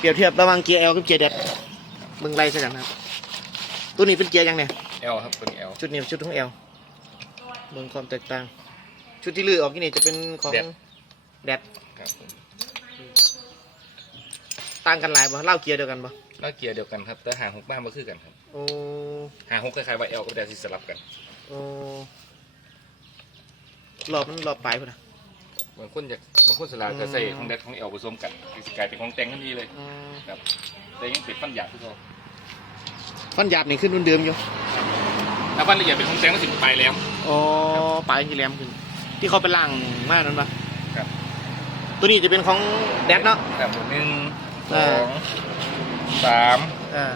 เปรียบเทียบระหว่างเกียร์ L กับเกียร์แดดมึงไล่ซะกันครับ ตัวนี้เป็นเกียร์ยังเนี่ยเอลครับตัวนี้เอลชุดนี้ชุดของ L เบิ่งความแตกต่าง ชุดที่ลือออกที่นี่จะเป็นของแดด แดดครับผมต่างกันหลายบ่เล่าเกียร์เดียวกันบ่แล้วเกียร์เดียวกันครับ แต่หางหกบ้านมาคือกันครับโอ้หางหกคล้ายๆว่าเอลกับแดดสิสลับกัน โอ้รอบมันรอบปลายพุ่นนะ บางคนอยากบางคนสลับจะใส่ของแดดของเอลผสมกันสิกลายเป็นของแต่งทันทีเลยอืมครับแต่ยังเป็นฟันหยาบที่เขาฟันหยาบนี่ขึ้นรุ่นเดิมอยู่ถ้าฟันละเอียดเป็นของแต่งก็สิบปลายแหล้วอ๋อปลายที่แหลมขึ้น ที่เขาเป็นล่างมากนั่นปะครับ ตัวนี้จะเป็นของแดดเนาะครับหนึ่งสอ่อางสามอ่า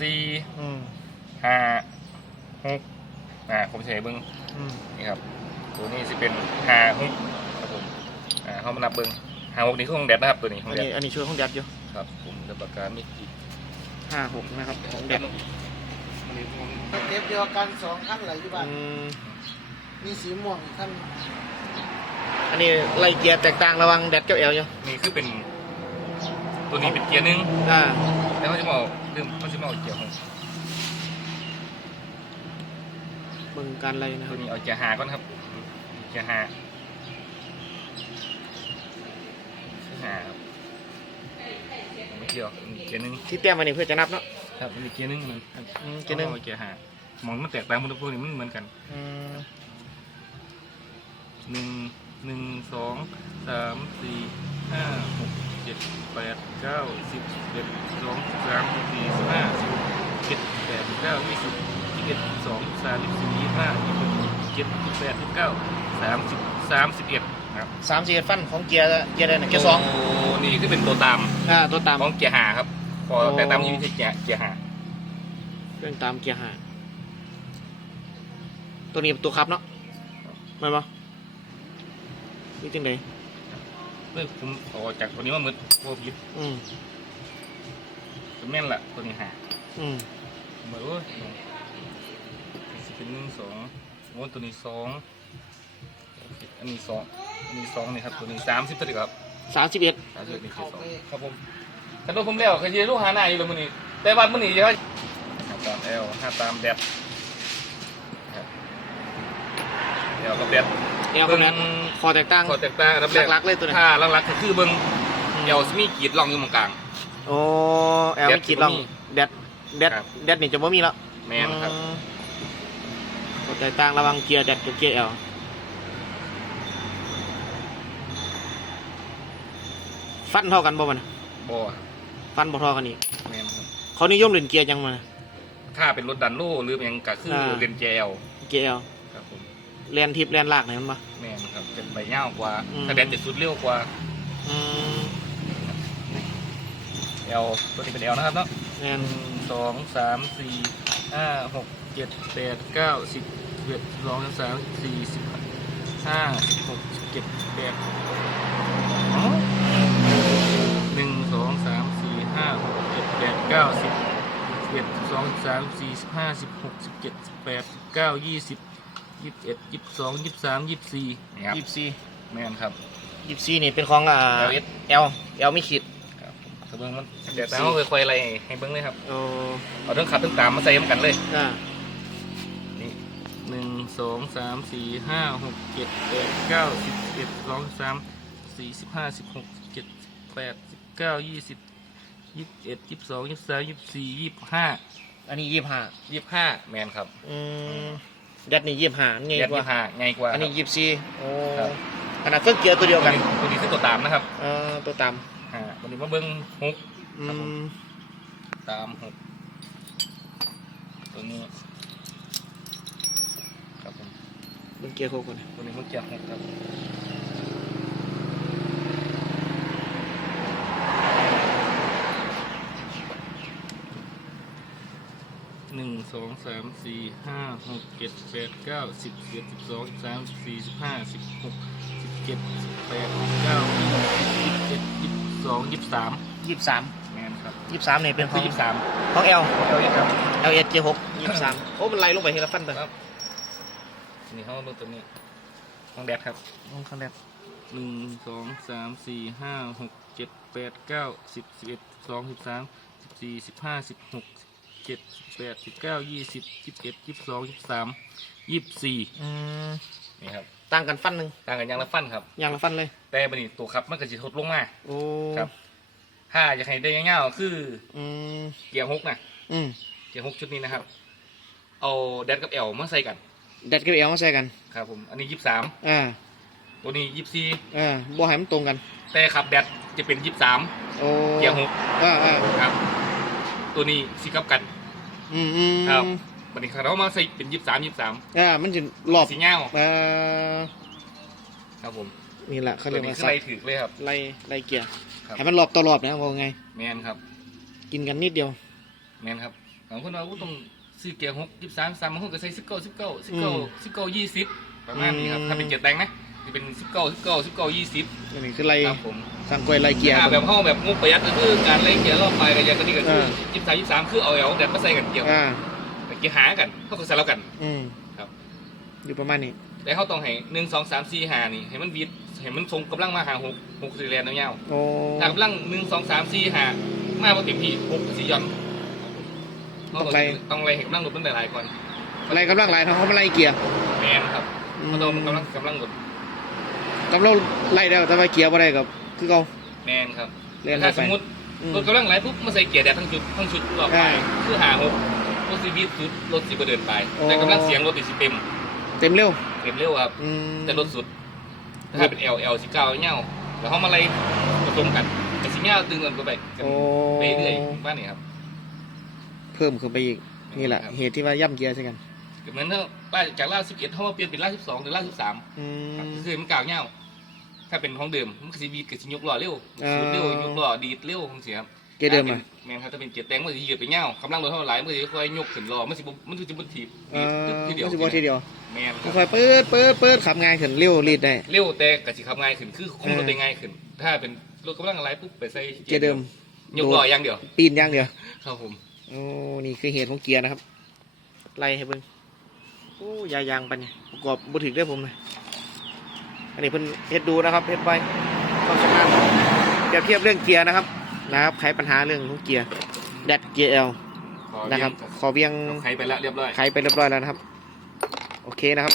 สี่อืมห้าหกอ่าผมจะใช้เบิ้งอืมนี่ครับ ตัวนี้จะเป็นห้าหกครับผมอ่าเขามานับเบิ้งห้าหกนี่คือของแดดนะครับตัวนี้ขออังนแดดนี้อันนี้ช่วยของแดดอยู่ครับผมจะประกาศมีกี่ห้าหกนะครับของแดดมันมีของเทปเดียวกันสองขั้นหลายอยู่บ้านอืมมีสีม่วงอีกขั้นอันนี้ไล่เกียร์แตกต่างระหวังแดดกับเอลอยู่นี่คือเป็น ตัวนี้เป็นเกียร์หนึ่งอ่าแล้วเขาจะมาเอาลืมเขาจะมาเอาเกียร์หกเบิ่งการไล่นะคตัรัวบนี้เอาเกียร์หาก่อนครับ เกียร์หาหาครับไม่เกี่ยวมีเกียร์หนึ่งที่เตรียมมานี่เพื่อจะนับเนาะ ครับมีเกียร์หนึ่งมันอืมเกียร์หนึ่ง อาเกียร์หาหมองมันแตกต่างมันพวกนี้มันเหมือนกันอืมหนึ่งหนึ่งสองสามสี่ห้าหกเจ็ดแปดเก้าสิบสิบเอ็ดสิบสองสิบสามสิบสี่สิบห้าสิบหกสิบเจ็ดสิบแปดสิบเก้ายี่สิบยี่สิบเอ็ดยี่สิบสองยี่สิบสามยี่สิบสี่ยี่สิบห้ายี่สิบหกยี่สิบเจ็ดยี่สิบแปดยี่สิบเก้า สามสิบสามสิบเอ็ดครับสามสี่เอ็ดฟันของเกียร์เกียร์อะไรนะเกียร์สองโนี่คือเป็นตัวตามอ่าตัวตาม ของเกียร์หาครับพอโอ้แต่ตามอยูที่เกียร์เกียร์หาเรื่องตามเกียร์ห้าตัวนี้ตัวขับเนาะไม่ปะนี่จริงเลยเมื่อผมเออกจากตัวนี้มาเหมือนโควิดอืมแม่นละตัวนี้หาอืมเหมือนโอ้ยสิเป็นหนึ่งสองโอ้ตัวนี้สอง อันนี้สองอันนี้สองนี่ครับตัวนี้สามสิบตัวเดียวครับสามสิบเอ็ดสามสิบนี่คือสองครับผมแต่ตัวผมเลี้ยวเคยยืนลูกหาหน้าอยู่แล้วมื้อนี้แต่วันมื้อนี้เยอะห้าตามเอลห้าตามแดดครับเอลกับแดดเอลคนนั้นคอแตกต่างขอแตกต่างอันดับแรกหลักๆเลยตัวนี้ถ้าหลักๆก็คือเบิ่งเอลมีกรีดร่องอยู่ตรงกลางโอ้แอลแดดไม่คิดหรอกจะบ่มีแดดแดดครับแดดนี่จะบ่มีแล้วแมนครับอืมคอแตกต่างระหวังเกียร์แดดกับเกียร์เอล ฟันเท่ากันบ่มันบ่ฟันบ่เท่ากันอีกแมนครับเขานิยมเล่นเกียร์ยังมาถ้าเป็นรถดันโล่หรือเป็นหยังก็คืออ่าเรียนเจลเกียร์เอลครับผมแลนทิปแลนลากไหนมันมาแมนครับเป็นใบยาวกว่าอืม ถ้าแดนจะสุดเร็วกว่าอืมเอลตัวนี้เป็นเอลนะครับเนาะแมหนนึ่งสองสามสี่ห้าหกเจ็ดแปดเก้าสิบสิบเอ็ดสิบสองสิบสามสิบสี่สิบห้าสิบหกสิบเจ็ดสิบแปดอ๋อหนึ่ง สองสามสี่ห้าหกเจ็ดแปดเก้าสิบสิบเอ็ดสิบสองสิบสามสิบสี่สิบห้าสิบหกสิบเจ็ดสิบแปดสิบเก้ายี่สิบยี่สิบเอ็ดยี่สิบสองยี่สิบสามยี่สิบสี่นะครับยี่สิบสี่แม่นครับยี่สิบสี่นี่เป็นของอ่า LS เอลเอลไม่ขีดครับถ้าเบิ้งมันเดี๋ยวตามเขาค่อยๆอะไรให้เบิ้งเลยครับโอ้เอาทั้งขับทั้งตามมาใส่มันกันเลยอ่านี่หนึ่งสองสามสี่ห้าหกเจ็ดแปดเก้าสิบเอ็ดสองสามสี่สิบห้าสิบหกสิบเจ็ดสิบแปดสิบ เก้ายี่สิบยี่สิบเอ็ดยี่สิบสองยี่สิบสามยี่สิบสี่ยี่สิบห้าอันนี้ยี่สิบห้ายี่สิบห้าแมนครับอืมแดดนี่ยี่สิบห้าไงยัดกยี่ว่าสิบห้าง่ายกว่าอันนี้ครับยี่สิบสี่โอ้ครับขนาดเครื่องเกียร์ตัวเดียวตัวกันนี้ตัวนี้คือตัวตามนะครับเอ่อตัวตามอ่าวันนี้มาเบิ้งหกอืครับผมมตามหกตัวนี้ครับผมเบิ่งเกียร์โคกก่อนตัวนี้มันเกี่ยวหกครับ หนึ่งสองสามสี่ห้าหกเจ็ดแปดเก้าสิบสิบเอ็ดสิบสองสิบสามสิบสี่สิบห้าสิบหกสิบเจ็ดสิบแปดสิบเก้ายี่สิบยี่สิบเอ็ดยี่สิบสองยี่สิบสามยี่สิบสามแมนครับยี่สิบสามนี่เป็นขคือองยี่สิบสามของเอลเอาอีกครับเอลเอสเกียร์หกยี่สิบสามโอ้มันไล่ลงไปทีละฟันแต่ครับนี่เขาลงตัวนี้ของแดดครับข้างแดดหนึ่งสองสามสี่ห้าหกเจ็ดแปแปดเก้าสิบสิบเอ็ดสิบสองสิบสามสิบสี่สิบห้าสิบหกสิบ เจ็ดสิบแปดสิบเก้ายี่สิบยี่สิบเอ็ดยี่สิบสองยี่สิบสามยี่สิบสี่อืมนี่ครับต่างกันฟันหนึ่งต่างกันอย่างละฟันครับ อย่างละฟันเลย แต่บันนี้ตัวครับมันก็จะทดลงมา โอ้ครับ ถ้าอยากให้ได้ง่ายๆก็คืออืมเกียร์หกนะอืมเกียร์หกชุดนี้นะครับ เอาแดดกับเอลมาใส่กันแดดกับเอลมาใส่กันครับผมอันนี้ยี่สิบสามอ่าตัวนี้ยี่สิบสี่อ่าบ่ให้มันตรงกัน แต่ขับแดดจะเป็นยี่สิบสามโอ้เกียร์หกอ่าอ่าครับ ตัวนี้สิกับกัน อืมอืมครับบันนี้เขามาใส่เป็นยี่สิบสามยี่สิบสามอ่ามันจะรอบสีเงาเอ่อครับผมนี่แหละเขาตัเรีวยกนี้ว่าคือสัไล่บถือเลยครับ ไล่ไล่เกียร์ครับ ให้มันรอบต่อรอบนะว่าไง แมนครับ กินกันนิดเดียว แมนครับบางคนว่าอู้ต้องซื้อเกียร์หกยี่สิบสามสามบางคนก็ใส่สิบเก้าสิบเก้าสิบเก้าสิบเก้ายี่สิบประมาณนี้ครับ อืม ถ้าเป็นเกียร์แต่งนะ จะเป็นสิบเก้าสิบเก้าสิบเก้ายี่สิบอันนี้คือไล่ครับผมสั่งกล้วยไล่เกียร์ ถ้าแบบเข้าแบบงบประหยัดก็คือการไล่เกียร์รอบไปกับยางก็นี่ก็คือเออยี่สิบสามยี่สิบสามคือเอาเอาแดดมาใส่กันเกี่ยวอ่าแต่เกียร์หากันเขาก็ใส่แล้วกัน อืมครับ อยู่ประมาณนี้แต่เขาต้องให้หนึ่งสองสามสี่ห้านี่ให้มันวิดให้มันทรงกำลังมาหาหกหกสี่แลนด์เงาวโอ้ๆถ้ากำลังหนึ่งสองสามสี่ห้ามาพอเต็มที่หกสี่ย้อนเขาต้องต้องไล่ให้กำลังรถมันหลายๆก่อนไล่กำลังไล่เขาเขามาไล่เกียร์แมนครับ อืมเขาต้องกำลังกำลังรถ กำลังไล่ได้แต่ว่าเกียร์บ่ได้กับคือเขาแมนครับเรียนถ้าไปสมมติอืมรถกำลังไหลปุ๊บมาใส่เกียร์แดดทั้งชุดทั้งชุดรอบไปอ่าคือหาหกรถซีบีสุดรถสีบเดินไปโอ้แต่กำลังเสียงรถติดสิเต็มเต็มเร็วเต็มเร็วครับ อืมแต่รถสุด ถ้าเป็น L L สิเก้าเงี้ยแล้วเขามาไล่ผสมกันแต่สิเงี้ยตึงกันก็ไปกันโอ้ไปเรื่อยบ้านนี่ครับ เพิ่มขึ้นไปอีกนี่แหละครับ เหตุที่ว่าย่ำเกียร์ใช่กัน เหมือนถ้าป้ายจากล่าสิบเอ็ดเขามาเปลี่ยนเป็นล่าสิบสองหรือล่าสิบสามอืม คือมันกล่าวเงี้ยถ้าเป็นของเดิมมันก็สิบีดกับสิยกล้อเร็วอ่าสุดเร็วยกล้อดีดเร็วของเสียครับเกียร์เดิมอะแม่นครับถ้าเป็นเกียร์แตงมันจะเหยียบไปเงี้ยวกำลังรถเท่าไหร่มันจะค่อยยกขึ้นล้อมันสิบมันจะบนถีบเอ่อทีเดียวมันสิบ่ทีเดียวแม่นครับ ค่อยๆเปิดเปิดเปิดขับง่ายขึ้นเร็วรีดได้ เร็วแต่กสิขับง่ายขึ้นคือคุมรถได้ง่ายขึ้น ถ้าเป็นรถกำลังอะไรปุ๊บไปใส่เกียร์เดิม ยกล้ออย่างเดียวปีนอย่างเดียว ครับผม โอ้ นี่คือเหตุของเกียร์นะครับ ไล่ให้เบิ่ง โอ้ยายางปันเนี่ยประกอบบุถึกได้อผมเลยอันนี้เพิ่นเฮ็ดดูนะครับเฮ็ดไปความชำนาญเปรียบเทียบเรื่องเกียร์นะครับนะครับไขปัญหาเรื่องของเกียร์แดดเกียร์เอลขอนะครับขอเวียงใครไปแล้วเรียบร้อยไขไปเรียบร้อยแล้วนะครับ โอเคนะครับ